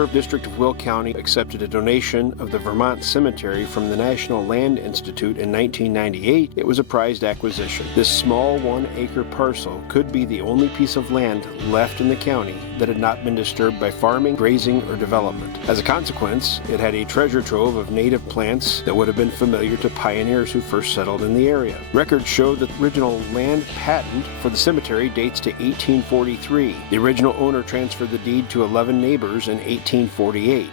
Preserve District of Will County accepted a donation of the Vermont Cemetery from the National Land Institute in 1998, it was a prized acquisition. This small 1-acre parcel could be the only piece of land left in the county that had not been disturbed by farming, grazing, or development. As a consequence, it had a treasure trove of native plants that would have been familiar to pioneers who first settled in the area. Records show that the original land patent for the cemetery dates to 1843. The original owner transferred the deed to 11 neighbors in 1848.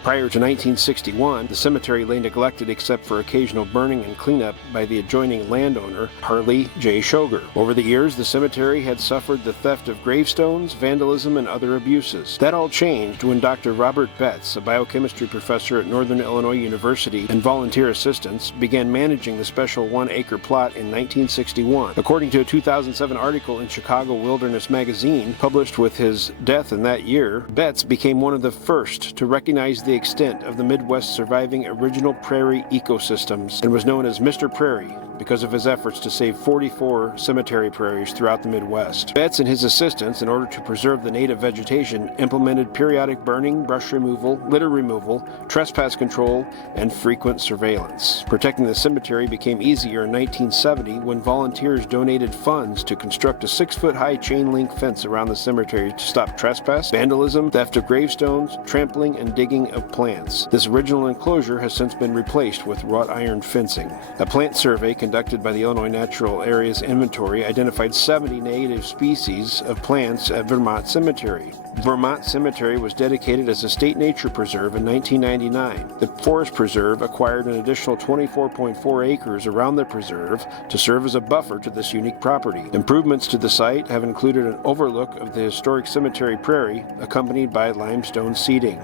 Prior to 1961, the cemetery lay neglected except for occasional burning and cleanup by the adjoining landowner, Harley J. Shoger. Over the years, the cemetery had suffered the theft of gravestones, vandalism, and other abuses. That all changed when Dr. Robert Betts, a biochemistry professor at Northern Illinois University and volunteer assistants, began managing the special 1-acre plot in 1961. According to a 2007 article in Chicago Wilderness Magazine, published with his death in that year, Betts became one of the first to recognize the extent of the Midwest's surviving original prairie ecosystems and was known as Mr. Prairie because of his efforts to save 44 cemetery prairies throughout the Midwest. Betts and his assistants, in order to preserve the native vegetation, implemented periodic burning, brush removal, litter removal, trespass control, and frequent surveillance. Protecting the cemetery became easier in 1970 when volunteers donated funds to construct a 6-foot-high chain-link fence around the cemetery to stop trespass, vandalism, theft of gravestones, trampling, and digging of plants. This original enclosure has since been replaced with wrought iron fencing. A plant survey conducted by the Illinois Natural Areas Inventory identified 70 native species of plants at Vermont Cemetery. Vermont Cemetery was dedicated as a state nature preserve in 1999. The Forest Preserve acquired an additional 24.4 acres around the preserve to serve as a buffer to this unique property. Improvements to the site have included an overlook of the historic cemetery prairie, accompanied by limestone seating.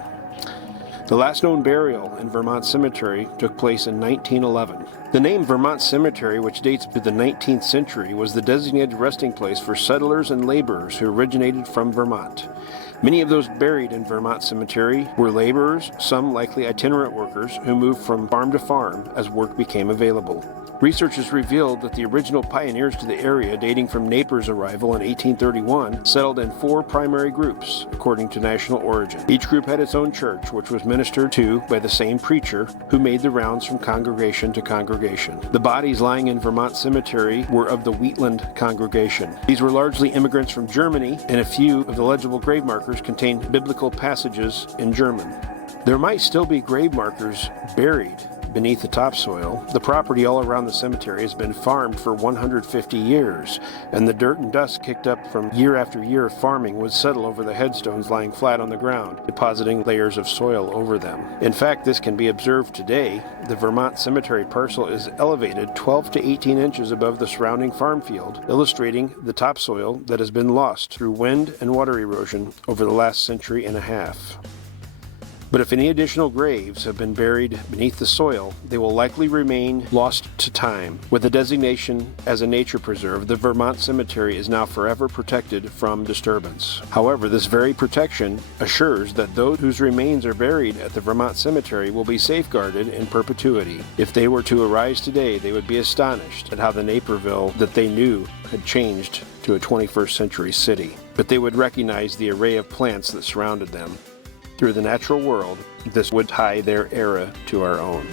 The last known burial in Vermont Cemetery took place in 1911. The name Vermont Cemetery, which dates to the 19th century, was the designated resting place for settlers and laborers who originated from Vermont. Many of those buried in Vermont Cemetery were laborers, some likely itinerant workers, who moved from farm to farm as work became available. Research has revealed that the original pioneers to the area, dating from Naperville's arrival in 1831, settled in 4 primary groups, according to national origin. Each group had its own church, which was ministered to by the same preacher, who made the rounds from congregation to congregation. The bodies lying in Vermont Cemetery were of the Wheatland congregation. These were largely immigrants from Germany, and a few of the legible grave markers contained biblical passages in German. There might still be grave markers buried beneath the topsoil. The property all around the cemetery has been farmed for 150 years, and the dirt and dust kicked up from year after year of farming would settle over the headstones lying flat on the ground, depositing layers of soil over them. In fact, this can be observed today. The Vermont Cemetery parcel is elevated 12 to 18 inches above the surrounding farm field, illustrating the topsoil that has been lost through wind and water erosion over the last century and a half. But if any additional graves have been buried beneath the soil, they will likely remain lost to time. With the designation as a nature preserve, the Vermont Cemetery is now forever protected from disturbance. However, this very protection assures that those whose remains are buried at the Vermont Cemetery will be safeguarded in perpetuity. If they were to arise today, they would be astonished at how the Naperville that they knew had changed to a 21st century city. But they would recognize the array of plants that surrounded them. Through the natural world, this would tie their era to our own.